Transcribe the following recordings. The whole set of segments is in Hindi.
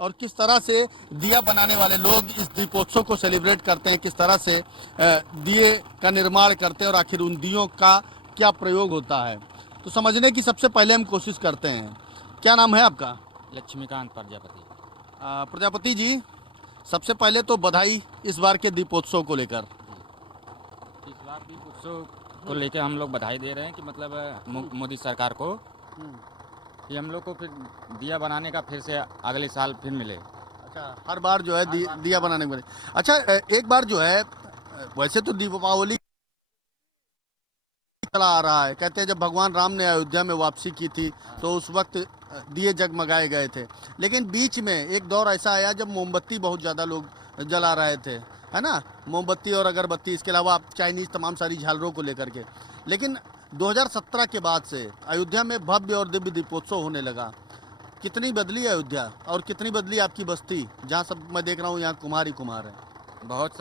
और किस तरह से दिया बनाने वाले लोग इस दीपोत्सव को सेलिब्रेट करते हैं, किस तरह से दिए का निर्माण करते हैं और आखिर उन दियों का क्या प्रयोग होता है, तो समझने की सबसे पहले हम कोशिश करते हैं। क्या नाम है आपका? लक्ष्मीकांत प्रजापति। प्रजापति जी, सबसे पहले तो बधाई इस बार के दीपोत्सव को लेकर। इस बार भी उत्सव को लेकर हम लोग बधाई दे रहे हैं कि मतलब मोदी सरकार को कि हम लोग को फिर दिया बनाने का फिर से अगले साल फिर मिले। अच्छा, हर बार जो है दिया बनाने के लिए। अच्छा, एक बार जो है वैसे तो दीपावली चला आ रहा है, कहते हैं जब भगवान राम ने अयोध्या में वापसी की थी तो उस वक्त दिए जगमगाए गए थे, लेकिन बीच में एक दौर ऐसा आया जब मोमबत्ती बहुत ज़्यादा लोग जला रहे थे, है ना, मोमबत्ती और अगरबत्ती, इसके अलावा चाइनीज़ तमाम सारी झालरों को लेकर के। लेकिन 2017 के बाद से अयोध्या में भव्य और दिव्य दीपोत्सव होने लगा। कितनी बदली है अयोध्या और कितनी बदली आपकी बस्ती, जहाँ सब मैं देख रहा हूँ यहाँ कुम्हार ही कुम्हार है। बहुत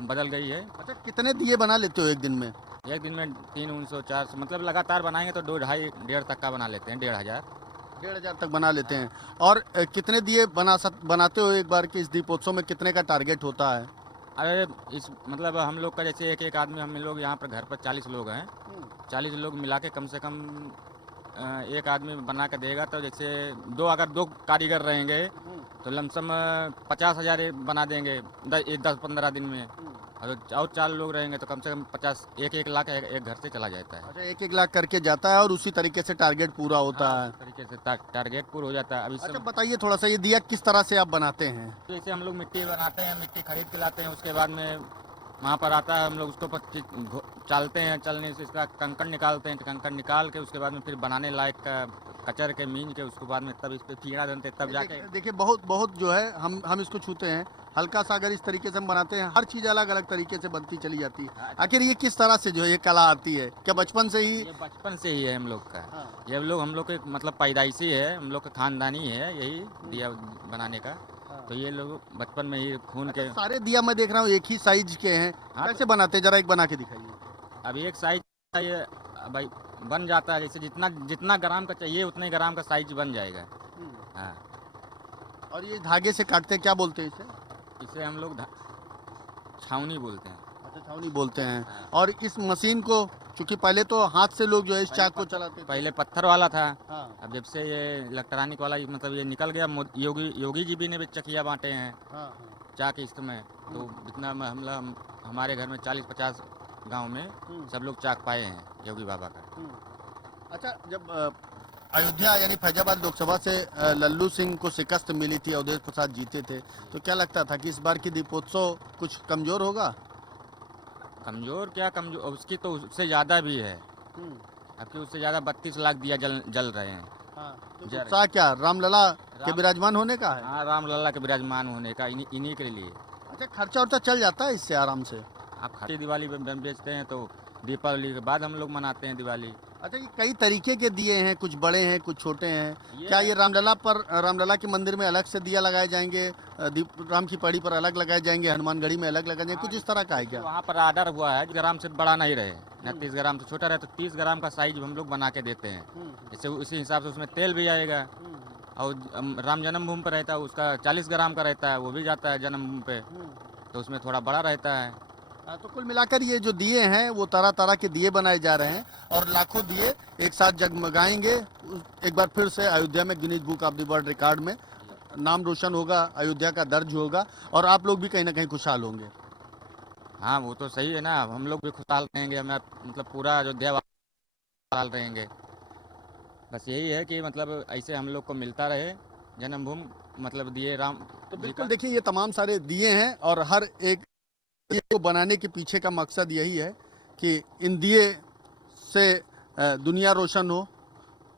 बदल गई है। अच्छा, कितने दिए बना लेते हो एक दिन में? एक दिन में 300 400 मतलब लगातार बनाएंगे तो 2 ढाई 1.5 तक का बना लेते हैं। 1,500 1,500 तक बना लेते हैं। और कितने दिए बनाते हो एक बार के इस दीपोत्सव में, कितने का टारगेट होता है? अरे इस मतलब हम लोग का जैसे एक आदमी, हम लोग यहाँ पर घर पर 40 लोग हैं, 40 लोग मिला के कम से कम एक आदमी बना के देगा तो जैसे अगर दो कारीगर रहेंगे तो लमसम 50,000 बना देंगे 10-15 दिन में। और 4 लोग रहेंगे तो कम से कम 1 लाख एक घर से चला जाता है। अच्छा, 1 लाख करके जाता है और उसी तरीके से टारगेट पूरा होता है। इस तरीके से टारगेट पूरा हो जाता है। अभी अच्छा, बताइए थोड़ा सा, ये दिया किस तरह से आप बनाते हैं? जैसे हम लोग मिट्टी बनाते हैं, मिट्टी खरीद के लाते हैं, उसके बाद में वहाँ पर आता है, हम लोग उसको चालते हैं, चलने से इसका कंकड़ निकालते हैं, कंकड़ निकाल के उसके बाद में फिर बनाने लायक कचर के मीन के उसके बाद में तब इस पर कीड़ा धनते तब जाके। देखिए बहुत बहुत जो है हम इसको छूते हैं, हल्का सा अगर इस तरीके से हम बनाते हैं, हर चीज़ अलग अलग तरीके से बनती चली जाती है। आखिर ये किस तरह से जो है ये कला आती है? क्या बचपन से ही? ये बचपन से ही है हम लोग का। हाँ। ये लोग हम लोग के मतलब पैदाइशी है, हम लोग का खानदानी है यही दिया बनाने का। तो ये लोग बचपन में ही खून के। सारे दिया मैं देख रहा हूँ एक ही साइज के हैं। हाँ, कैसे बनाते हैं, जरा एक बना के दिखाइए। अब एक साइज ये भाई बन जाता है, जैसे जितना ग्राम का चाहिए उतने ग्राम का साइज बन जाएगा। हाँ। और ये धागे से काटते हैं, क्या बोलते हैं इसे? इसे हम लोग छावनी बोलते हैं। अच्छा, छावनी बोलते हैं। हाँ। और इस मशीन को, चूंकि पहले तो हाथ से लोग जो है इस चाक को चलाते थे। पहले पत्थर वाला था। हाँ। अब जब से ये इलेक्ट्रॉनिक वाला मतलब ये निकल गया, योगी जी भी ने भी चकिया बांटे हैं। हाँ। चाक इस समय तो जितना हम हमारे घर में 40-50 गांव में सब लोग चाक पाए हैं योगी बाबा का। अच्छा, जब अयोध्या यानी फैजाबाद लोकसभा से लल्लू सिंह को शिकस्त मिली थी, अवधेश प्रसाद जीते थे, तो क्या लगता था कि इस बार की दीपोत्सव कुछ कमजोर होगा? कमजोर क्या कमजोर, उसकी तो उससे ज़्यादा भी है। अब उससे ज़्यादा 32 लाख दिया जल रहे हैं। तो उत्साह क्या रामलला के विराजमान होने का है? हाँ, रामलला के विराजमान होने का, इन्हीं के लिए। अच्छा, खर्चा वर्चा चल जाता है इससे आराम से? आप खाती दिवाली बेचते हैं तो दीपावली के बाद हम लोग मनाते हैं दिवाली। अच्छा, ये कई तरीके के दिए हैं, कुछ बड़े हैं कुछ छोटे हैं। क्या ये रामलला के मंदिर में अलग से दिया लगाए जाएंगे, राम की पड़ी पर अलग लगाए जाएंगे, हनुमानगढ़ी में अलग लगाए जाएंगे, कुछ इस तरह का है क्या? वहाँ पर आर्डर हुआ है 30 ग्राम से बड़ा नहीं रहे, न 30 ग्राम से छोटा रहे, तो 30 ग्राम का साइज हम लोग बना के देते हैं। जैसे उसी हिसाब से उसमें तेल भी आएगा। और राम जन्मभूमि पर रहता है उसका 40 ग्राम का रहता है, वो भी जाता है जन्मभूमि पे, तो उसमें थोड़ा बड़ा रहता है। तो कुल मिलाकर ये जो दिए हैं वो तरह तरह के दिए बनाए जा रहे हैं और लाखों दिए एक साथ जगमगाएंगे। एक बार फिर से अयोध्या में Guinness book of the world record में नाम रोशन होगा, अयोध्या का दर्ज होगा और आप लोग भी कहीं ना कहीं खुशहाल होंगे। हाँ, वो तो सही है ना, हम लोग भी खुशहाल रहेंगे, हमें मतलब पूरा अयोध्या खुशहाल रहेंगे। बस यही है कि मतलब ऐसे हम लोग को मिलता रहे जन्मभूमि, मतलब दिए राम। तो बिल्कुल देखिए, ये तमाम सारे दिए हैं और हर एक दिए को बनाने के पीछे का मकसद यही है कि इन दिए से दुनिया रोशन हो,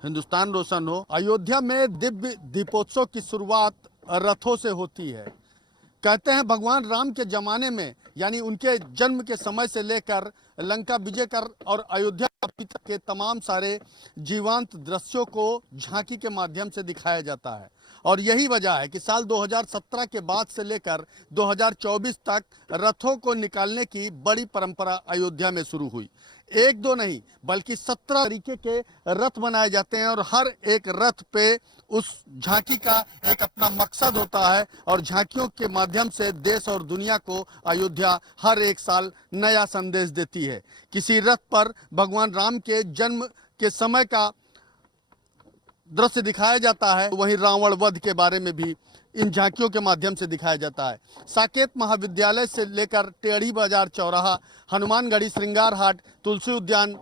हिंदुस्तान रोशन हो। अयोध्या में दिव्य दीपोत्सव की शुरुआत रथों से होती है। कहते हैं भगवान राम के जमाने में, यानी उनके जन्म के समय से लेकर लंका विजय कर और अयोध्या तक के तमाम सारे जीवंत दृश्यों को झांकी के माध्यम से दिखाया जाता है। और यही वजह है कि साल 2017 के बाद से लेकर 2024 तक रथों को निकालने की बड़ी परंपरा अयोध्या में शुरू हुई। एक दो नहीं बल्कि 17 तरीके के रथ बनाए जाते हैं और हर एक रथ पे उस झांकी का एक अपना मकसद होता है और झांकियों के माध्यम से देश और दुनिया को अयोध्या हर एक साल नया संदेश देती है। किसी रथ पर भगवान राम के जन्म के समय का दृश्य दिखाया जाता है, वहीं रावण वध के बारे में भी इन झांकियों के माध्यम से दिखाया जाता है। साकेत महाविद्यालय से लेकर टेढ़ी बाजार चौराहा, हनुमानगढ़ी, श्रृंगार हाट, तुलसी उद्यान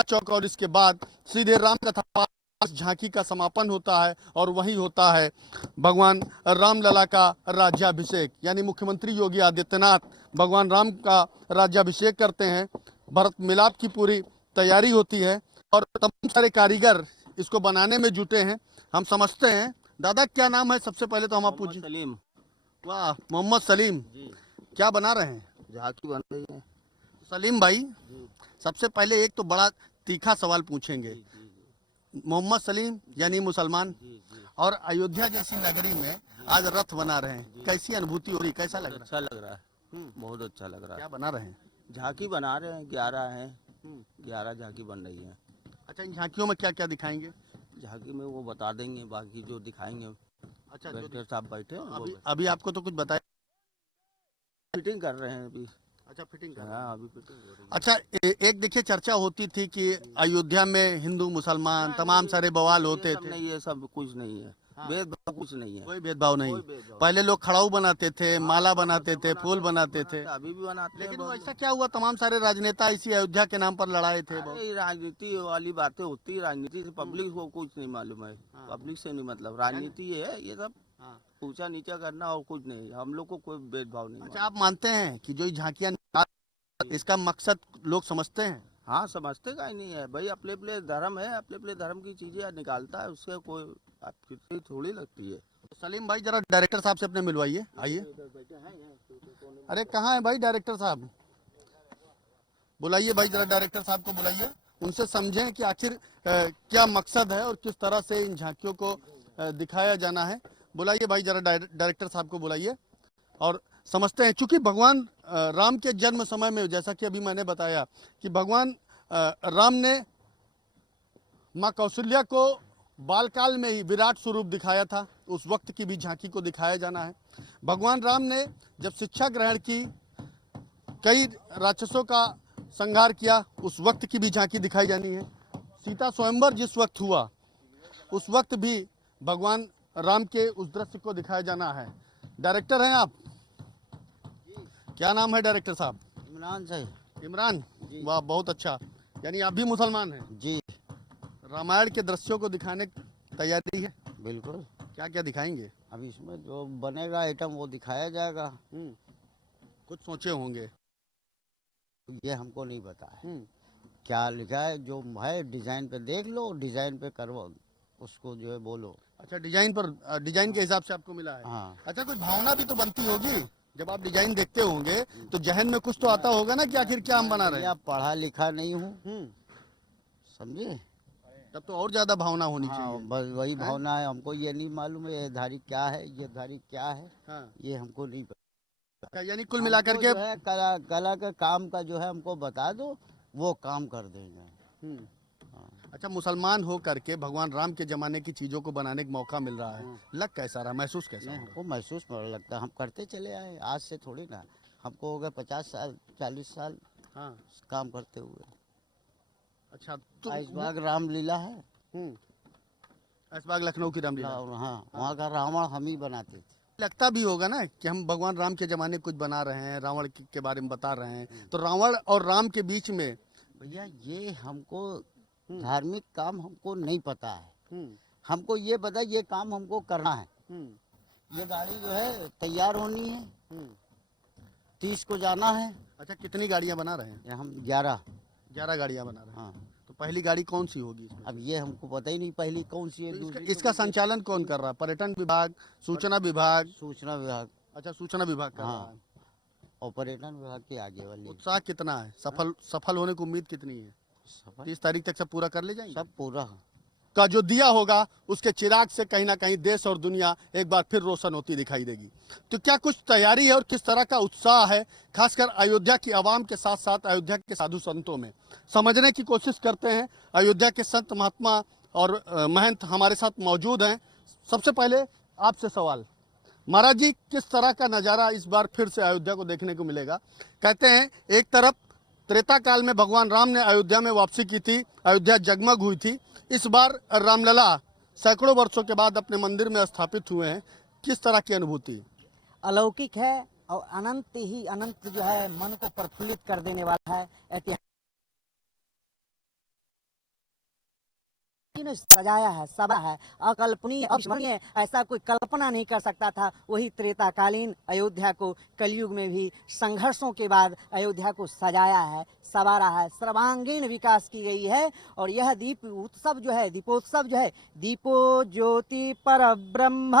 चौक और इसके बाद सीधे राम कथा पास झांकी का समापन होता है और वही होता है भगवान रामलला का राज्याभिषेक। यानी मुख्यमंत्री योगी आदित्यनाथ भगवान राम का राज्याभिषेक करते हैं। भरत मिलाप की पूरी तैयारी होती है और तमाम सारे कारीगर इसको बनाने में जुटे हैं। हम समझते हैं, दादा क्या नाम है? सबसे पहले तो हम आप पूछें। सलीम। वाह, मोहम्मद सलीम जी। क्या बना रहे हैं? झांकी बन रही है। सलीम भाई, जी। सबसे पहले एक तो बड़ा तीखा सवाल पूछेंगे। जी, जी, मोहम्मद सलीम यानी मुसलमान जी, जी। और अयोध्या जैसी नगरी में आज रथ बना रहे हैं, कैसी अनुभूति हो रही, कैसा लग रहा अच्छा लग रहा है। है? बहुत अच्छा लग रहा क्या है। बना रहे हैं? झांकी बना रहे हैं, 11 हैं। 11 झांकी बन रही है। अच्छा, इन झांकियों में क्या क्या दिखाएंगे? झांकी में वो बता देंगे, बाकी जो दिखाएंगे। अच्छा, डॉक्टर साहब बैठे हैं, वो अभी आपको तो कुछ बताया। फिटिंग कर रहे हैं अभी। अच्छा, फिटिंग कर। हाँ, अभी फिटिंग हो रही है। अच्छा, एक देखिए चर्चा होती थी कि अयोध्या में हिंदू मुसलमान तमाम सारे बवाल होते ये सब थे। नहीं, ये सब कुछ नहीं है। हाँ। भेदभाव कुछ नहीं है। कोई भेदभाव नहीं। कोई भेदभाव पहले लोग खड़ाऊ बनाते थे, माला बनाते थे, फूल बनाते थे, अभी भी बनाते हैं। लेकिन वो ऐसा क्या हुआ, तमाम सारे राजनेता इसी अयोध्या के नाम पर लड़ाए थे। अरे ये राजनीति वाली बातें होती है। राजनीति से पब्लिक को कुछ नहीं मालूम है। हाँ। पब्लिक से नहीं मतलब, राजनीति है ये सब। हाँ। ऊंचा नीचा करना और कुछ नहीं। हम लोग को कोई भेदभाव नहीं। अच्छा, आप मानते हैं कि जो ये झांकियां इसका मकसद लोग समझते हैं? हाँ, समझते का ही नहीं है भाई। अपने अपने धर्म है, अपने अपने धर्म की चीजें निकालता है, उससे कोई आपकी थोड़ी लगती है। सलीम भाई, जरा डायरेक्टर साहब से अपने मिलवाइए, आइए। अरे कहाँ है भाई डायरेक्टर साहब? बुलाइए भाई, जरा डायरेक्टर साहब को बुलाइए, उनसे समझें कि आखिर क्या मकसद है और किस तरह से इन झांकियों को दिखाया जाना है। बुलाइए भाई, जरा डायरेक्टर साहब को बुलाइए और समझते हैं। चूंकि भगवान राम के जन्म समय में, जैसा कि अभी मैंने बताया कि भगवान राम ने माँ कौशल्या को बालकाल में ही विराट स्वरूप दिखाया था, उस वक्त की भी झांकी को दिखाया जाना है। भगवान राम ने जब शिक्षा ग्रहण की, कई राक्षसों का संहार किया, उस वक्त की भी झांकी दिखाई जानी है। सीता स्वयंवर जिस वक्त हुआ, उस वक्त भी भगवान राम के उस दृश्य को दिखाया जाना है। डायरेक्टर हैं आप? क्या नाम है डायरेक्टर साहब? इमरान साहब। इमरान, वाह बहुत अच्छा। यानी आप भी मुसलमान हैं? जी, रामायण के दृश्यों को दिखाने की तैयारी है? बिल्कुल। क्या क्या दिखाएंगे? अभी इसमें जो बनेगा आइटम वो दिखाया जाएगा। कुछ सोचे होंगे। ये हमको नहीं पता है क्या लिखा है। जो है डिजाइन पे देख लो, डिजाइन पे करवा, उसको जो है बोलो। अच्छा, डिजाइन पर, डिजाइन के हिसाब से आपको मिला है? हाँ। अच्छा, कुछ भावना भी तो बनती होगी जब आप डिजाइन देखते होंगे, तो जहन में कुछ तो आता होगा ना कि आखिर क्या हम बना रहे हैं। पढ़ा लिखा नहीं हूँ, समझे? तब तो और ज्यादा भावना होनी हाँ, चाहिए। बस वही भावना है। हमको ये नहीं मालूम है ये धारी क्या है, ये धारी क्या है। हाँ। ये हमको नहीं पता। अच्छा, यानी कुल मिलाकर हमको के जो है कला का काम का जो है हमको बता दो, वो काम कर देंगे। अच्छा, मुसलमान हो करके भगवान राम के जमाने की चीजों को बनाने का मौका मिल रहा है, लग कैसा रहा, महसूस कैसा नहीं, हो रहा? हमको महसूस लगता है। हम करते चले आए, आज से थोड़ी ना। हमको हो गए 50 साल 40 साल हाँ। काम करते हुए। अच्छा, तो ऐशबाग रामलीला है। ऐशबाग लखनऊ की रामलीला। हाँ, वहाँ का रावण हम ही बनाते थे। लगता भी होगा ना कि हम भगवान राम के जमाने कुछ बना रहे हैं, रावण के बारे में बता रहे हैं, तो रावण और राम के बीच में भैया ये हमको धार्मिक काम हमको नहीं पता है। हमको ये पता ये काम हमको करना है। ये गाड़ी जो है तैयार होनी है, 30 को जाना है। अच्छा, कितनी गाड़ियां बना रहे हैं? ये हम 11 गाड़ियां बना रहे हैं। हाँ। तो पहली गाड़ी कौन सी होगी इसमें? अब ये हमको पता ही नहीं पहली कौन सी है, तो दूसरी। इसका संचालन कौन कर रहा है? पर्यटन विभाग, सूचना विभाग? सूचना विभाग। अच्छा, सूचना विभाग कर रहा हाँ, है। और पर्यटन विभाग के आगे वाली। उत्साह कितना है? सफल होने की उम्मीद कितनी है? सफल 30 तारीख तक सब पूरा कर ले जाएंगे? सब पूरा। का जो दिया होगा उसके चिराग से कहीं ना कहीं देश और दुनिया एक बार फिर रोशन होती दिखाई देगी। तो क्या कुछ तैयारी है और किस तरह का उत्साह है, खासकर अयोध्या की आवाम के साथ साथ अयोध्या के साधु संतों में? समझने की कोशिश करते हैं। अयोध्या के संत महात्मा और महंत हमारे साथ मौजूद हैं। सबसे पहले आपसे सवाल, महाराज जी, किस तरह का नज़ारा इस बार फिर से अयोध्या को देखने को मिलेगा? कहते हैं एक तरफ त्रेता काल में भगवान राम ने अयोध्या में वापसी की थी, अयोध्या जगमग हुई थी। इस बार रामलला सैकड़ों वर्षों के बाद अपने मंदिर में स्थापित हुए हैं। किस तरह की अनुभूति? अलौकिक है और अनंत ही अनंत जो है मन को प्रफुल्लित कर देने वाला है। ऐतिहासिक ने सजाया है, सभा है, अकल्पनीय, अविस्मरणीय, ऐसा कोई कल्पना नहीं कर सकता था। वही त्रेताकालीन अयोध्या को कलयुग में भी संघर्षों के बाद अयोध्या को सजाया है, सवारा है, सर्वांगीण विकास की गई है। और यह दीप उत्सव जो है, दीपोत्सव जो है, दीपो ज्योति पर ब्रह्म,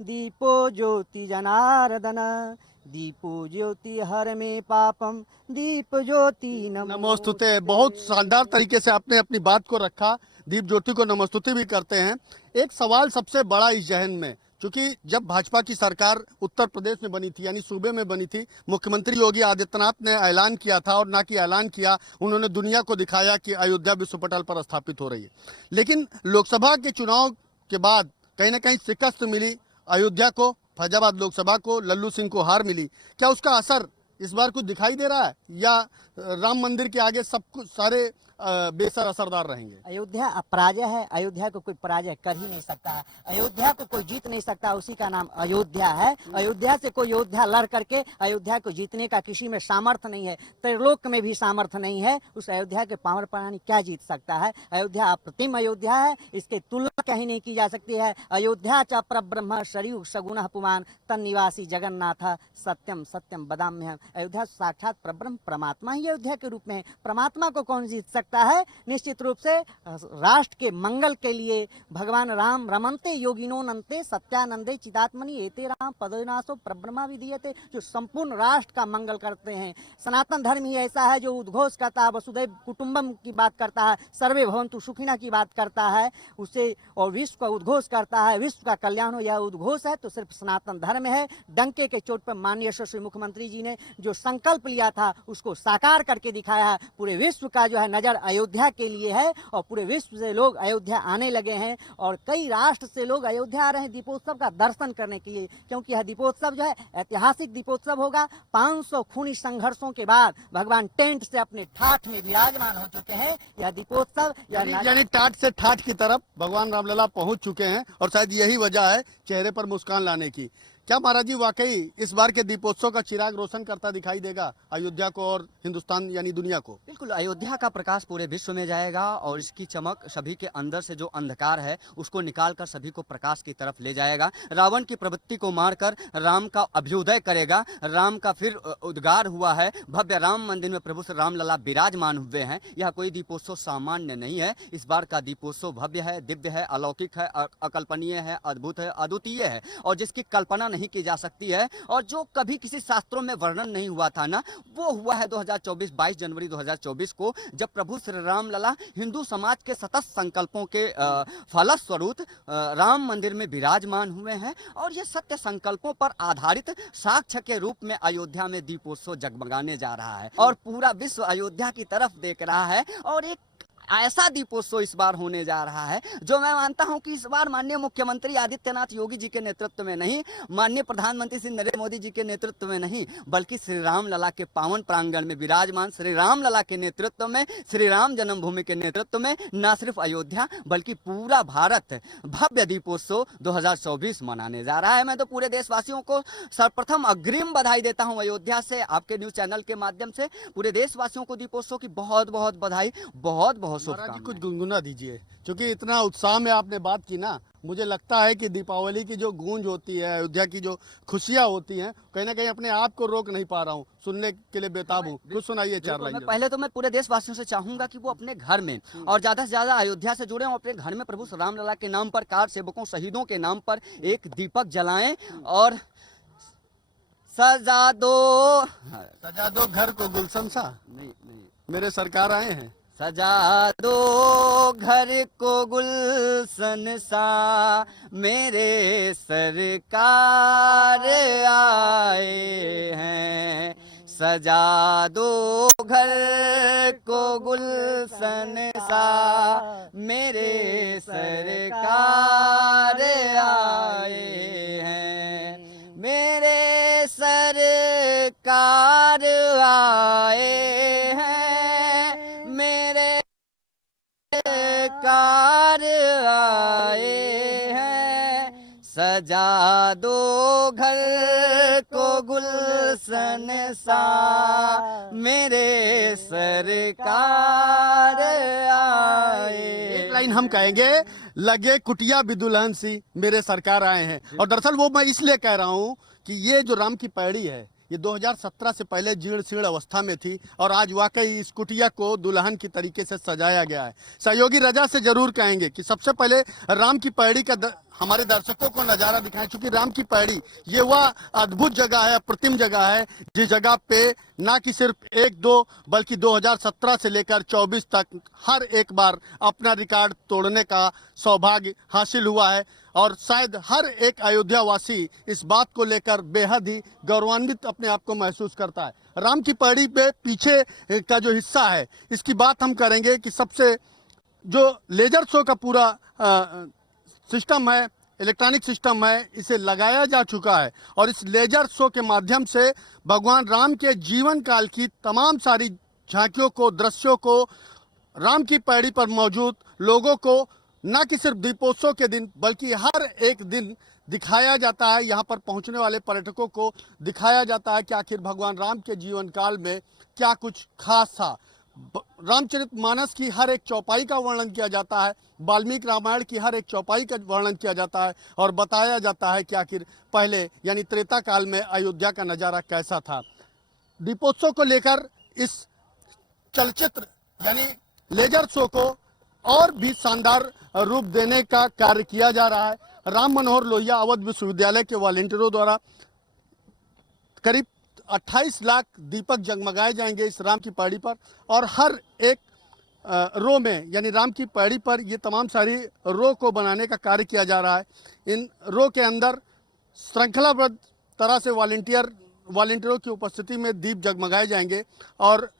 दीपो ज्योति जनार्दन, दीपो ज्योति हर में पापम, दीप ज्योति नमोस्तुते। बहुत शानदार तरीके से आपने अपनी बात को रखा। दीप ज्योति को नमस्तुति भी करते हैं। एक सवाल सबसे बड़ा इस जहन में, क्योंकि जब भाजपा की सरकार उत्तर प्रदेश में बनी थी, यानी सूबे में बनी थी, मुख्यमंत्री योगी आदित्यनाथ ने ऐलान किया था, और ना कि ऐलान किया, उन्होंने दुनिया को दिखाया कि अयोध्या विश्व पटल पर स्थापित हो रही है। लेकिन लोकसभा के चुनाव के बाद कहीं ना कहीं शिकस्त मिली अयोध्या को, फैजाबाद लोकसभा को, लल्लू सिंह को हार मिली। क्या उसका असर इस बार कुछ दिखाई दे रहा है, या राम मंदिर के आगे सब कुछ सारे बेसर असरदार रहेंगे? अयोध्या अपराजय है, अयोध्या को कोई पराजय कर ही नहीं सकता है, अयोध्या को कोई जीत नहीं सकता, उसी का नाम अयोध्या है। अयोध्या से कोई योद्धा लड़ करके अयोध्या को जीतने का किसी में सामर्थ्य नहीं है, त्रिलोक में भी सामर्थ्य नहीं है। उस अयोध्या के पावन प्राणी क्या जीत सकता है? अयोध्या अप्रतिम अयोध्या है, इसके तुलना कहीं नहीं की जा सकती है। अयोध्या च परब्रह्म सरयू सगुण पुमान तन निवासी जगन्नाथ सत्यम सत्यम बदाम्यहम। अयोध्या साक्षात परब्रह्म परमात्मा ही अयोध्या के रूप में है। परमात्मा को कौन जीत सकता है? निश्चित रूप से राष्ट्र के मंगल के लिए भगवान राम रमन्ते योगिनो नन्ते सत्यानंदे चिदात्मनि एते राम पदनासो परब्रह्मा विधीयते, जो संपूर्ण राष्ट्र का मंगल करते हैं। सनातन धर्म ही ऐसा है जो उद्घोष करता है, वसुधैव कुटुंबम की बात करता है, सर्वे भवन्तु सुखिनः की बात करता है उसे, और विश्व का उद्घोष करता है, विश्व का कल्याण हो, यह उद्घोष है तो सिर्फ सनातन धर्म है। डंके के चोट पर माननीय यशस्वी मुख्यमंत्री जी ने जो संकल्प लिया था उसको साकार करके दिखाया है। पूरे विश्व का जो है नजर अयोध्या के लिए है, और पूरे विश्व से लोग अयोध्या आने लगे हैं, और कई राष्ट्र से लोग अयोध्या आ रहे हैं दीपोत्सव का दर्शन करने के लिए, क्योंकि यह दीपोत्सव जो है ऐतिहासिक दीपोत्सव होगा। 500 खूनी संघर्षों के बाद भगवान टेंट से अपने ठाठ में विराजमान हो चुके हैं। यह दीपोत्सव यानी टाट से ठाठ की तरफ भगवान रामलला पहुंच चुके हैं, और शायद यही वजह है चेहरे पर मुस्कान लाने की। क्या महाराज जी वाकई इस बार के दीपोत्सव का चिराग रोशन करता दिखाई देगा अयोध्या को और हिंदुस्तान यानी दुनिया को? बिल्कुल, अयोध्या का प्रकाश पूरे विश्व में जाएगा, और इसकी चमक सभी के अंदर से जो अंधकार है उसको निकालकर सभी को प्रकाश की तरफ ले जाएगा। रावण की प्रवृत्ति को मारकर राम का अभ्युदय करेगा। राम का फिर उद्गार हुआ है। भव्य राम मंदिर में प्रभु श्री रामलला विराजमान हुए हैं। यह कोई दीपोत्सव सामान्य नहीं है। इस बार का दीपोत्सव भव्य है, दिव्य है, अलौकिक है, अकल्पनीय है, अद्भुत है, अद्वितीय है, और जिसकी कल्पना नहीं की जा सकती है, और जो कभी किसी शास्त्रों में वर्णन नहीं हुआ था ना, वो हुआ है 2024 22 जनवरी 2024 को, जब प्रभु श्री रामलला हिंदू समाज के सतत संकल्पों के फलस्वरूप राम मंदिर में विराजमान हुए हैं। और ये सत्य संकल्पों पर आधारित साक्ष्य के रूप में अयोध्या में दीपोत्सव जगमगाने जा रहा है, और पूरा विश्व अयोध्या की तरफ देख रहा है। और एक ऐसा दीपोत्सव इस बार होने जा रहा है जो मैं मानता हूं कि इस बार माननीय मुख्यमंत्री आदित्यनाथ योगी जी के नेतृत्व में नहीं, माननीय प्रधानमंत्री श्री नरेंद्र मोदी जी के नेतृत्व में नहीं, बल्कि श्री रामलला के पावन प्रांगण में विराजमान श्री रामलला के नेतृत्व में, श्री राम जन्मभूमि के नेतृत्व में न सिर्फ अयोध्या बल्कि पूरा भारत भव्य दीपोत्सव 2024 मनाने जा रहा है। मैं तो पूरे देशवासियों को सर्वप्रथम अग्रिम बधाई देता हूँ। अयोध्या से आपके न्यूज चैनल के माध्यम से पूरे देशवासियों को दीपोत्सव की बहुत बहुत बधाई, बहुत बहुत महाराज जी कुछ गुनगुना दीजिए, क्योंकि इतना उत्साह में आपने बात की ना, मुझे लगता है कि दीपावली की जो गूंज होती है, अयोध्या की जो खुशियां होती हैं, कहीं ना कहीं अपने आप को रोक नहीं पा रहा हूँ, सुनने के लिए बेताब हूँ। कुछ सुनाइए, 4 लाइन। पहले तो मैं पूरे देशवासियों से चाहूंगा कि वो अपने घर में और ज्यादा से ज्यादा अयोध्या से जुड़े, अपने घर में प्रभु रामलला के नाम पर, कार सेवकों शहीदों के नाम पर एक दीपक जलाएं, और सजा दो घर को गुलशन सा। नहीं, मेरे सरकार आए हैं। सजा दो घर को गुलशन सा, मेरे सरकार आए हैं, सजा दो घर को गुलशन सा, मेरे सरकार आए हैं, मेरे सरकार आए हैं, मेरे सरकार आए हैं, सजा दो घर को गुलशन सा, मेरे सरकार आए। एक लाइन हम कहेंगे, लगे कुटिया भी दुल्हन सी, मेरे सरकार आए हैं। और दरअसल वो मैं इसलिए कह रहा हूं कि ये जो राम की पैड़ी है, ये 2017 से पहले जीर्ण शीर्ण अवस्था में थी और आज वाकई इस कुटिया को दुल्हन की तरीके से सजाया गया है। सहयोगी रजा से जरूर कहेंगे कि सबसे पहले राम की पैड़ी का हमारे दर्शकों को नज़ारा दिखाएं, क्योंकि राम की पैड़ी ये वह अद्भुत जगह है, अप्रतिम जगह है, जिस जगह पे ना कि सिर्फ 1-2 बल्कि 2017 से लेकर 24 तक हर एक बार अपना रिकॉर्ड तोड़ने का सौभाग्य हासिल हुआ है। और शायद हर एक अयोध्या वासी इस बात को लेकर बेहद ही गौरवान्वित अपने आप को महसूस करता है। राम की पैड़ी पे पीछे का जो हिस्सा है, इसकी बात हम करेंगे कि सबसे जो लेजर शो का पूरा सिस्टम है, इलेक्ट्रॉनिक सिस्टम है, इसे लगाया जा चुका है और इस लेजर शो के माध्यम से भगवान राम के जीवन काल की तमाम सारी झांकियों को, दृश्यों को राम की पैड़ी पर मौजूद लोगों को न कि सिर्फ दीपोत्सव के दिन बल्कि हर एक दिन दिखाया जाता है। यहाँ पर पहुँचने वाले पर्यटकों को दिखाया जाता है कि आखिर भगवान राम के जीवन काल में क्या कुछ खास था। रामचरितमानस की हर एक चौपाई का वर्णन किया जाता है, वाल्मीकि रामायण की हर एक चौपाई का वर्णन किया जाता है और बताया जाता है कि आखिर पहले यानी त्रेता काल में अयोध्या का नज़ारा कैसा था। दीपोत्सव को लेकर इस चलचित्र यानी लेजर शो को और भी शानदार रूप देने का कार्य किया जा रहा है। राम मनोहर लोहिया अवध विश्वविद्यालय के वॉलंटियरों द्वारा करीब 28 लाख दीपक जगमगाए जाएंगे इस राम की पैड़ी पर और हर एक रो में यानी राम की पैड़ी पर ये तमाम सारी रो को बनाने का कार्य किया जा रहा है। इन रो के अंदर श्रृंखलाबद्ध तरह से वॉलंटियरों की उपस्थिति में दीप जगमगाए जाएंगे और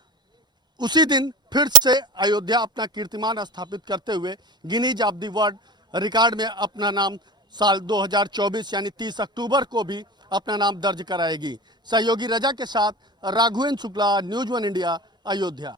उसी दिन फिर से अयोध्या अपना कीर्तिमान स्थापित करते हुए Guinness of the world record में अपना नाम साल 2024 यानी 30 अक्टूबर को भी अपना नाम दर्ज कराएगी। सहयोगी रजा के साथ राघवेंद्र शुक्ला, न्यूज़ 1 इंडिया, अयोध्या।